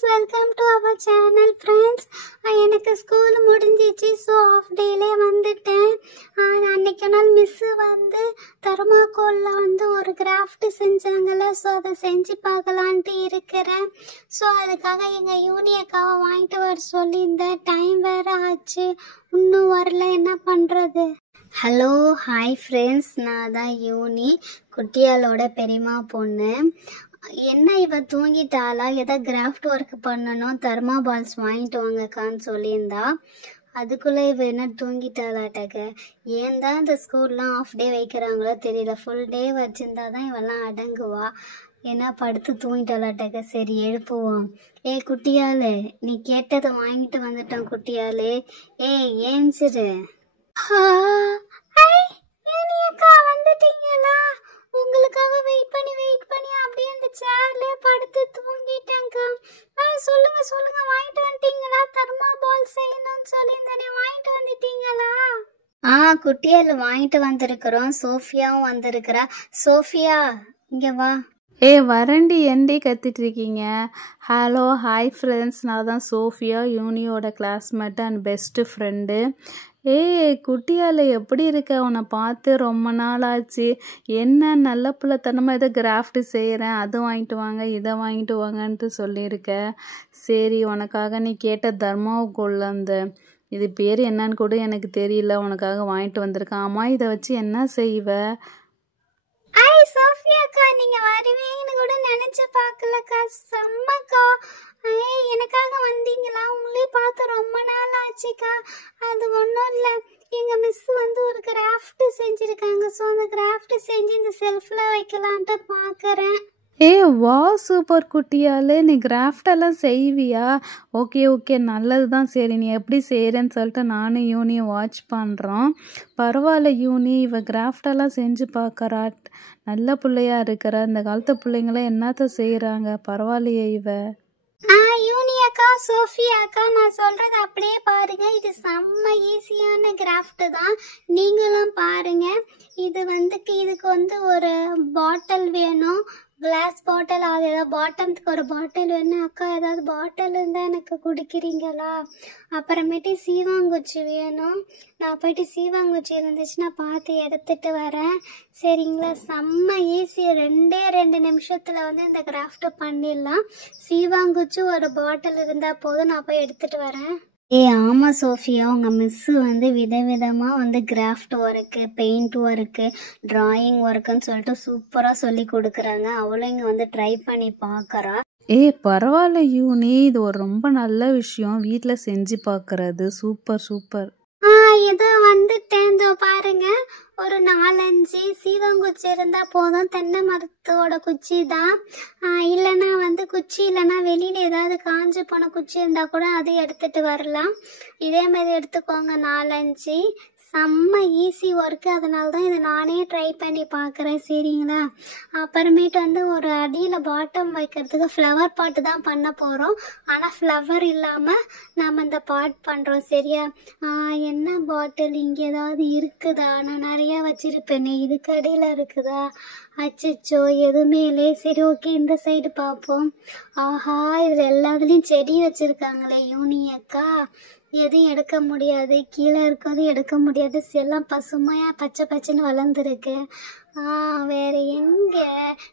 friends, welcome to our channel friends. எனக்கு school முடிஞ்சிச்சு, so of டேலே வந்துட்டேன். அன்னைக்கு நாள் மிஸ்ஸு வந்து தர்மாக்கோலில் வந்து ஒரு கிராஃப்ட் செஞ்சாங்கல்ல, ஸோ அதை செஞ்சு பார்க்கலான்ட்டு இருக்கிறேன். ஸோ அதுக்காக எங்கள் யூனியக்காவை வாங்கிட்டு வர சொல்லியிருந்தேன். டைம் வேறு ஆச்சு, இன்னும் வரல, என்ன பண்ணுறது? ஹலோ ஹாய் ஃப்ரெண்ட்ஸ், நான் தான் யூனி, குட்டியாலோட பெரியம்மா பொண்ணு. என்ன இவ தூங்கிட்டாளா? ஏதோ கிராஃப்ட் ஒர்க் பண்ணணும், தர்மா பால்ஸ் வாங்கிட்டு வாங்கக்கான்னு சொல்லியிருந்தா. அதுக்குள்ளே இவ என்ன தூங்கிட்டாளாட்டக்க. ஏன் தான் இந்த ஸ்கூல்லாம் ஆஃப் டே வைக்கிறாங்களோ தெரியல, ஃபுல் டே வச்சுருந்தா தான் இவெல்லாம் அடங்குவா. ஏன்னா படுத்து தூங்கிட்டாளாட்டக்க. சரி எழுப்புவோம். ஏ குட்டியாளு, நீ கேட்டதை வாங்கிட்டு வந்துட்டோம் குட்டியாளு. ஏஞ்சிரு. வந்துட்டீங்களா? உங்களுக்காக வெயிட் பண்ணி அப்படியே அந்த சேர்லயே படுத்து தூங்கிட்டேங்க. சொல்லுங்க வாங்கிட்டு வந்துட்டீங்களா? தர்மா பால் செய்யணும்னு சொல்லியிருந்தேனே, வாங்கிட்டு வந்துட்டீங்களா? குட்டியால வாங்கிட்டு வந்திருக்கிறோம். சோஃபியாவும் வந்திருக்கிறா. சோஃபியா இங்க வா. வரண்டி என்டி கத்திட்டு இருக்கீங்க? ஹலோ ஹாய் ஃப்ரெண்ட்ஸ், நான் தான் சோஃபியா, யூனியோட கிளாஸ்மேட் அண்ட் பெஸ்ட்டு ஃப்ரெண்டு. குட்டியால் எப்படி இருக்க? உன்னை பார்த்து ரொம்ப நாள் ஆச்சு. என்ன நல்ல பிள்ளைத்தனமாக இதை கிராஃப்ட் செய்கிறேன், அது வாங்கிட்டு வாங்க இதை வாங்கிட்டு வாங்கன்ட்டு சொல்லியிருக்க. சரி, உனக்காக நீ கேட்ட தர்மாவுக்குள்ள அந்த இது பேர் என்னன்னு கூட எனக்கு தெரியல, உனக்காக வாங்கிட்டு வந்திருக்கேன். ஆமா, இதை வச்சு என்ன செய்வ? சோஃபியாக்கா, நீங்க வருவீங்கன்னு கூட நினைச்சு பார்க்கலக்கா. செம்மக்கா. எனக்காக வந்தீங்களா? உங்களே பார்த்து ரொம்ப நாள் ஆச்சுக்கா. அது ஒன்றும் இல்லை, எங்க மிஸ் வந்து ஒரு கிராஃப்ட் செஞ்சிருக்காங்க. ஸோ அந்த கிராஃப்ட் செஞ்சு இந்த செல்ஃப்ல வைக்கலான்ட்டு பார்க்கறேன். வா சூப்பர் குட்டியாலே, நீ கிராஃப்டெல்லாம் செய்வியா? ஓகே நல்லது தான். சரி, நீ எப்படி செய்கிறேன்னு சொல்லிட்டு நானும் யூனியும் வாட்ச் பண்ணுறோம். பரவாயில்ல யூனி, இவ கிராஃப்டெல்லாம் செஞ்சு பார்க்குறா, நல்ல பிள்ளையா இருக்கிறா. இந்த காலத்து பிள்ளைங்களாம் என்னத்த செய்கிறாங்க, பரவாயில்லையே இவ. யூனியக்கா, சோஃபியாக்கா, நான் சொல்றது அப்படியே பாருங்க. இது செம்ம ஈஸியான கிராஃப்ட் தான், நீங்களும் பாருங்க. இதுக்கு வந்து ஒரு பாட்டில் வேணும், கிளாஸ் பாட்டில். அது ஏதாவது பாட்டத்துக்கு ஒரு பாட்டில் வேணும். அக்கா, ஏதாவது பாட்டில் இருந்தால் எனக்கு குடிக்கிறீங்களா? அப்புறமேட்டு சீவாங்குச்சி வேணும். நான் போயிட்டு சீவாங்குச்சி இருந்துச்சுன்னா பார்த்து எடுத்துட்டு வரேன், சரிங்களா? செம்ம ஈஸி, 2 நிமிஷத்தில் வந்து இந்த கிராஃப்ட் பண்ணிடலாம். சீவாங்குச்சி ஒரு பாட்டில் இருந்தால் போதும், நான் போய் எடுத்துட்டு வரேன். ஆமாம் சோஃபியா, உங்கள் மிஸ்ஸு வந்து விதவிதமாக வந்து craft work, paint work, drawing ஒர்க்குன்னு சொல்லிட்டு சூப்பராக சொல்லி கொடுக்குறாங்க. அவளும் இங்கே வந்து ட்ரை பண்ணி பார்க்குறா. பரவாயில்ல யூனி, இது ஒரு ரொம்ப நல்ல விஷயம், வீட்டில் செஞ்சு பார்க்குறது. சூப்பர். இது வந்துட்டேன், இதோ பாருங்க. ஒரு 4-5 சீவங்குச்சி இருந்தால் போதும். தென்னை மரத்தோட குச்சி தான். இல்லைன்னா வந்து குச்சி இல்லைன்னா வெளியில் ஏதாவது காஞ்சு போன குச்சி இருந்தால் கூட அதை எடுத்துகிட்டு வரலாம். இதே மாதிரி எடுத்துக்கோங்க, 4-5. செம்ம ஈஸி ஒர்க்கு, அதனால தான் இதை நானே ட்ரை பண்ணி பார்க்குறேன், சரிங்களா? அப்புறமேட்டு வந்து ஒரு அடியில் பாட்டம் வைக்கிறதுக்கு ஃப்ளவர் பாட்டு தான் பண்ண போகிறோம். ஆனால் ஃப்ளவர் இல்லாமல் நம்ம இந்த பாட் பண்ணுறோம், சரியா? என்ன பாட்டில் இங்கே ஏதாவது இருக்குதா? நான் நிறையா வச்சுருப்பேனே, இதுக்கு அடியில் இருக்குதா? அச்சோ, எதுவுமே இல்லை. சரி, ஓகே, இந்த சைடு பார்ப்போம். ஆஹா, இதில் எல்லாத்துலேயும் செடி வச்சுருக்காங்களே யூனியக்கா. எதுவும் எடுக்க முடியாது, கீழே இருக்கிறது எடுக்க முடியாது, எல்லாம் பசுமையாக பச்சைன்னு வளர்ந்துருக்கு. வேற எங்கே?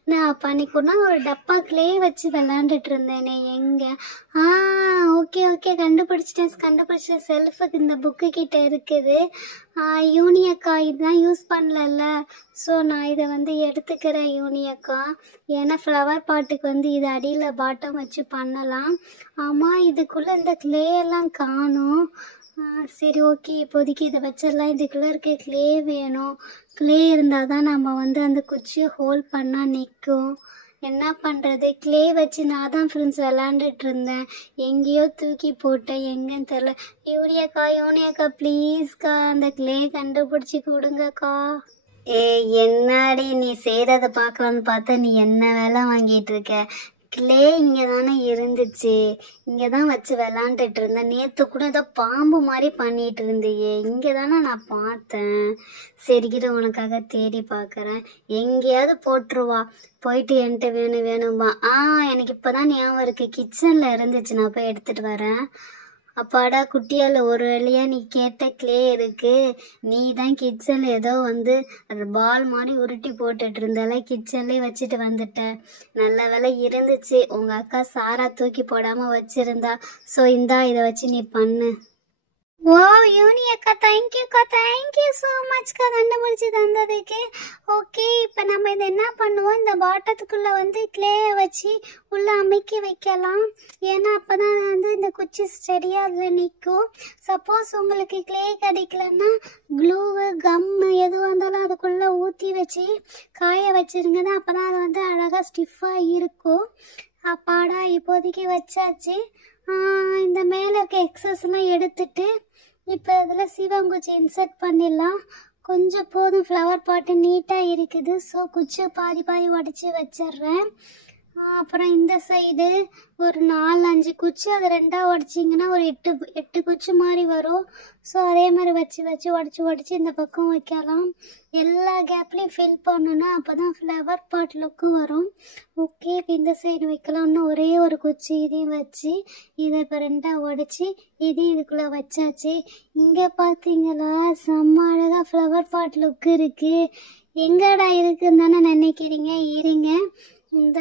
நான் அப்போ அன்னைக்குன்னா ஒரு டப்பாக்குள்ளே வச்சு விளாண்டுட்டு இருந்தேனே, எங்கே? ஓகே கண்டுபிடிச்சிட்டேன். செல்ஃபுக்கு இந்த புக்கு கிட்ட இருக்குது. யூனியக்கா, இதுதான் யூஸ் பண்ணல, ஸோ நான் இதை வந்து எடுத்துக்கிறேன் யூனியக்கா. ஏன்னா ஃப்ளவர் பாட்டுக்கு வந்து இது அடியில் பாட்டம் வச்சு பண்ணலாம். ஆமாம், இதுக்குள்ளே இந்த கிளே எல்லாம் காணும். சரி, ஓகே, இப்போதைக்கு இதை வச்சிடலாம். இதுக்குள்ளே இருக்க கிளே வேணும். கிளே இருந்தால் தான் நம்ம வந்து அந்த குச்சியை ஹோல்ட் பண்ணால் நிற்கும். என்ன பண்ணுறது? கிளே வச்சு நான் தான் ஃப்ரெண்ட்ஸ் விளாண்டுட்டு இருந்தேன், எங்கேயோ தூக்கி போட்டேன், எங்கன்னு தெரில. யூனியக்கா ப்ளீஸ்க்கா, அந்த கிளே கண்டுபிடிச்சி கொடுங்கக்கா. என்னடி நீ செய்கிறத பார்க்கலான்னு பார்த்தா நீ என்ன வேலை வாங்கிட்டு இருக்க? கிளே இங்கே தானே இருந்துச்சு, இங்கே தான் வச்சு விளாண்டுட்டு இருந்தேன். நேற்று கூட ஏதோ பாம்பு மாதிரி பண்ணிட்டு இருந்தியே, இங்கே தானே நான் பார்த்தேன். சரிக்கிட்ட உனக்காக தேடி பார்க்குறேன். எங்கேயாவது போட்டுருவா. போயிட்டு என்கிட்ட வேணுமா? எனக்கு இப்போ தான் ஞாபகம் இருக்குது, கிச்சனில் இருந்துச்சு, நான் போய் எடுத்துகிட்டு வரேன். அப்பாடா குட்டியால் ஒரு வழியா நீ கேட்ட கிளே இருக்கு. நீ தான் கிச்சனில் ஏதோ வந்து பால் மாதிரி உருட்டி போட்டுட்டு இருந்தால, கிச்சன்லேயே வச்சுட்டு வந்துட்ட. நல்ல வேலை இருந்துச்சு, உங்கள் அக்கா சாரா தூக்கி போடாமல் வச்சிருந்தா. ஸோ இந்தா இதை வச்சு நீ பண்ணு. ஓ யூனி அக்கா, தேங்க்யூ ஸோ மச்க்கா கண்டுபிடிச்சி தந்ததுக்கு. ஓகே, இப்போ நம்ம இதை என்ன பண்ணுவோம், இந்த பாட்டத்துக்குள்ளே வந்து கிளேயை வச்சு உள்ளே அமைக்கி வைக்கலாம். ஏன்னா அப்போ தான் வந்து இந்த குச்சி ஸ்டெடியாக அதில் நிற்கும். சப்போஸ் உங்களுக்கு கிளே கிடைக்கலன்னா க்ளூவு கம்மு எதுவாக இருந்தாலும் அதுக்குள்ளே ஊற்றி வச்சு காய வச்சுருங்க. அப்போ தான் அது வந்து அழகாக ஸ்டிஃபாக இருக்கும். அப்பாடா இப்போதைக்கு வச்சாச்சு. இந்த மேலே இருக்க எக்ஸஸ்லாம் எடுத்துட்டு இப்போ இதில் சிவங்குச்சி இன்சர்ட் பண்ணிடலாம். கொஞ்சம் போதும், ஃப்ளவர் பாட்டு நீட்டாக இருக்குது. ஸோ குச்சி பாதி உடச்சி வச்சிட்றேன். அப்புறம் இந்த சைடு ஒரு 4-5 குச்சி, அதை 2ஆக உடச்சிங்கன்னா ஒரு 8 குச்சி மாதிரி வரும். ஸோ அதே மாதிரி வச்சு உடச்சி இந்த பக்கம் வைக்கலாம். எல்லா கேப்லேயும் ஃபில் பண்ணணும், அப்போ தான் ஃப்ளவர் பாட் லுக்கு வரும். ஓகே, இப்போ இந்த சைடு வைக்கலாம். இன்னும் ஒரே ஒரு குச்சி இதையும் வச்சு இதை இப்போ 2ஆக உடச்சி இதுக்குள்ளே வச்சாச்சு. இங்கே பார்த்தீங்களா, செம்ம அழகாக ஃப்ளவர் பாட் லுக்கு இருக்குது. எங்கடா இருக்குன்னு தானே நினைக்கிறீங்க? இருங்க,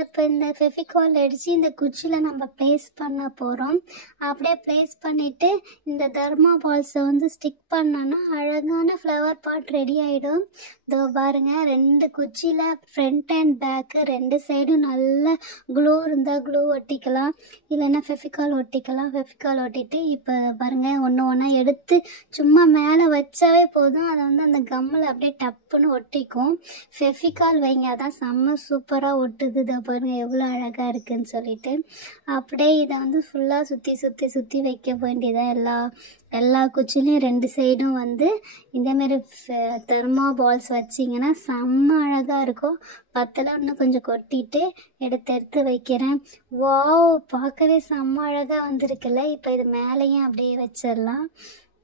இப்போ இந்த ஃபெவிகால் அடித்து இந்த குச்சியில் நம்ம ப்ளேஸ் பண்ண போகிறோம். அப்படியே ப்ளேஸ் பண்ணிவிட்டு இந்த தர்மா பால்ஸை வந்து ஸ்டிக் பண்ணோன்னா அழகான ஃப்ளவர் பாட் ரெடி ஆகிடும். இதோ பாருங்கள், 2 குச்சியில் ஃப்ரண்ட் அண்ட் பேக்கு 2 சைடும் நல்ல க்ளூ இருந்தால் க்ளூ ஒட்டிக்கலாம், இல்லைன்னா ஃபெவிகால் ஒட்டிக்கலாம். ஃபெவிகால் ஒட்டிட்டு இப்போ பாருங்கள், ஒன்றா எடுத்து சும்மா மேலே வச்சாவே போதும், அதை வந்து அந்த கம்மில் அப்படியே டப்புன்னு ஒட்டிக்கும். ஃபெவிகால் வைங்க, அதான் செம்ம சூப்பராக ஒட்டுது. இதை பாருங்கள் எவ்வளோ அழகாக இருக்குதுன்னு சொல்லிட்டு. அப்படியே இதை வந்து ஃபுல்லாக சுற்றி வைக்க வேண்டியதான். எல்லா குச்சிலையும் 2 சைடும் வந்து இதேமாரி தெர்மா பால்ஸ் வச்சிங்கன்னா செம்ம அழகாக இருக்கும். பத்தெல்லாம் இன்னும் கொஞ்சம் கொட்டிட்டு எடுத்து வைக்கிறேன். வாவ், பார்க்கவே செம்ம அழகாக வந்திருக்குல்ல. இப்போ இது மேலேயும் அப்படியே வச்சிடலாம்.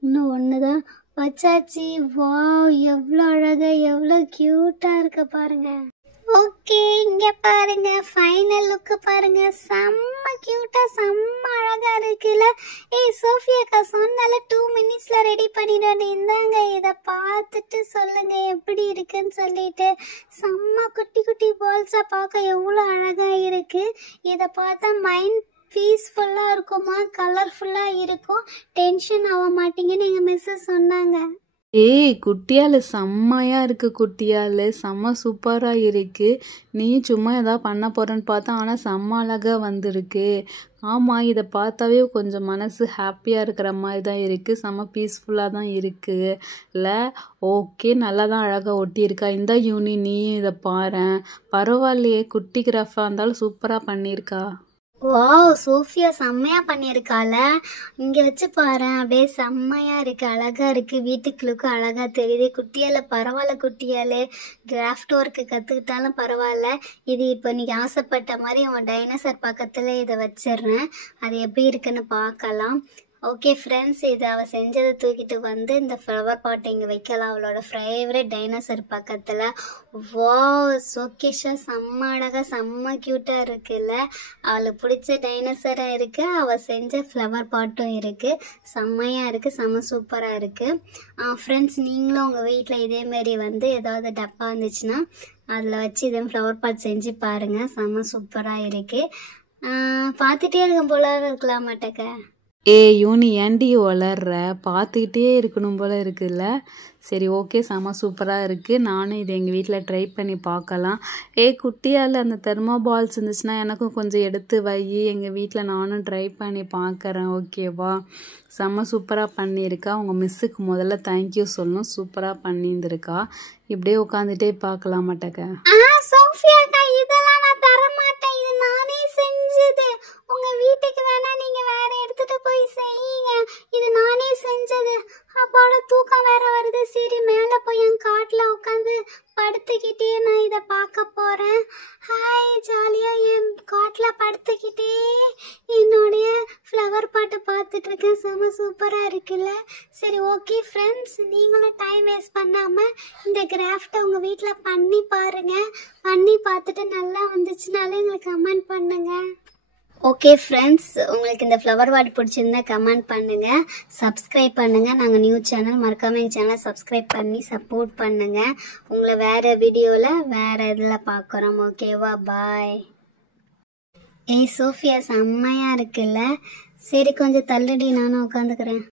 இன்னும் ஒன்று தான் வச்சாச்சு. வாவ், எவ்வளோ அழகாக எவ்வளோ க்யூட்டாக இருக்க பாருங்கள். ஓகே, இங்கே பாருங்க, ஃபைனல் லுக்கு பாருங்க, செம்ம க்யூட்டாக செம்ம அழகாக இருக்குல்ல. சோஃபியாக்கா சொன்னால 2 மினிட்ஸில் ரெடி பண்ணிடுவேன். இந்தாங்க, இதை பார்த்துட்டு சொல்லுங்கள் எப்படி இருக்குன்னு சொல்லிட்டு. செம்ம குட்டி பால்ஸாக பார்க்க எவ்வளோ அழகாக இருக்குது. இதை பார்த்தா மைண்ட் பீஸ்ஃபுல்லாக இருக்குமா, கலர்ஃபுல்லாக இருக்கும், டென்ஷன் ஆக மாட்டீங்கன்னு எங்கள் மிஸ்ஸஸ் சொன்னாங்க. குட்டியால் செம்மையாக இருக்குது. குட்டியால் செம்ம சூப்பராக இருக்குது. நீ சும்மா எதாவது பண்ண போகிறேன்னு பார்த்தா, ஆனால் செம்ம அழகாக வந்திருக்கு. ஆமாம், இதை பார்த்தாவே கொஞ்சம் மனசு ஹாப்பியாக இருக்கிற மாதிரி தான் இருக்குது. செம்ம பீஸ்ஃபுல்லாக தான் இருக்குது இல்லை? ஓகே, நல்லா தான் அழகாக ஒட்டியிருக்கா. இந்த யூனி நீயும் இதை பாரேன், பரவாயில்லையே, குட்டி கிராஃபாக இருந்தாலும் சூப்பராக பண்ணியிருக்கா. வாவ், சோஃபியா செம்மையாக பண்ணியிருக்கால. இங்கே வச்சு பாரு, அப்படியே செம்மையாக இருக்குது, அழகாக இருக்குது, வீட்டுக்குள்ளுக்கு அழகாக தெரியுது. குட்டியால் பரவாயில்ல, குட்டியால் கிராஃப்ட் ஒர்க்கு கற்றுக்கிட்டாலும் பரவாயில்ல. இது இப்போ நீ ஆசைப்பட்ட மாதிரி உன் டைனோசர் பக்கத்தில் இதை வச்சிடுறேன், அது எப்படி இருக்குன்னு பார்க்கலாம். ஓகே ஃப்ரெண்ட்ஸ், இது அவள் செஞ்சதை தூக்கிட்டு வந்து இந்த ஃப்ளவர் பாட் இங்கே வைக்கலாம், அவளோட ஃபேவரட் டைனோசர் பக்கத்தில். வாவ், சோகேஷா செம்ம அழகாக செம்ம க்யூட்டாக இருக்குல்ல. அவளுக்கு பிடிச்ச டைனோசராக இருக்குது, அவள் செஞ்ச ஃப்ளவர் பாட்டும் இருக்குது, செம்மையாக இருக்குது, செம்ம சூப்பராக இருக்குது. ஃப்ரெண்ட்ஸ், நீங்களும் உங்கள் வீட்டில் இதேமாரி வந்து ஏதாவது டப்பா இருந்துச்சுன்னா அதில் வச்சு இதே ஃப்ளவர் பாட் செஞ்சு பாருங்கள், செம்ம சூப்பராக இருக்குது. பார்த்துட்டே இருக்கும் போல இருக்கலாம் மாட்டேக்க. யூனி ஏண்டி வளர்ற, பார்த்துக்கிட்டே இருக்கணும் போல இருக்குல்ல. சரி, ஓகே, செம்ம சூப்பராக இருக்குது. நானும் இதை எங்கள் வீட்டில் ட்ரை பண்ணி பார்க்கலாம். குட்டியால் அந்த தெர்மா பால்ஸ் இருந்துச்சுன்னா எனக்கும் கொஞ்சம் எடுத்து வை, எங்கள் வீட்டில் நானும் ட்ரை பண்ணி பார்க்குறேன். ஓகேவா? செம்ம சூப்பராக பண்ணியிருக்கா. உங்கள் மிஸ்ஸுக்கு முதல்ல தேங்க்யூ சொல்லணும், சூப்பராக பண்ணியிருந்திருக்கா. இப்படியே உட்காந்துட்டே பார்க்கலாம் மாட்டேக்க. சோஃபியாக்கா, இதெல்லாம் நான் தர மாட்டேன், இது நானே செஞ்சது. உங்கள் வீட்டுக்கு வேணா நீங்கள் வேற எடுத்துகிட்டு போய் செய்யுங்க, இது நானே செஞ்சது. அப்பாவோட தூக்கம் வேற வருது. சரி, மேலே போய் என் காட்டில் உட்காந்து படுத்துக்கிட்டே நான் இதை பார்க்க போகிறேன். ஹாய், ஜாலியாக என் காட்டில் படுத்து விளையாடிக்கிட்டே என்னுடைய ஃப்ளவர் பாட்டை பார்த்துட்டு இருக்கேன். செம சூப்பராக இருக்குல்ல. சரி ஓகே ஃப்ரெண்ட்ஸ், நீங்களும் டைம் வேஸ்ட் பண்ணாமல் இந்த கிராஃப்டை உங்கள் வீட்டில் பண்ணி பாருங்கள். பண்ணி பார்த்துட்டு நல்லா வந்துச்சுனாலே எங்களுக்கு கமெண்ட் பண்ணுங்கள். ஓகே ஃப்ரெண்ட்ஸ், உங்களுக்கு இந்த ஃப்ளவர் வாட் பிடிச்சிருந்தா கமெண்ட் பண்ணுங்கள், சப்ஸ்கிரைப் பண்ணுங்கள். நாங்கள் நியூ சேனல், மறக்காமல் எங்கள் சேனலை சப்ஸ்கிரைப் பண்ணி சப்போர்ட் பண்ணுங்கள். உங்களை வேறு வீடியோவில் வேறு இதில் பார்க்குறோம். ஓகேவா? பாய். ஏய் சோஃபியா, செம்மையாக இருக்குல்ல. சரி கொஞ்சம் தள்ளுடி, நானும் உட்காந்துக்கிறேன்.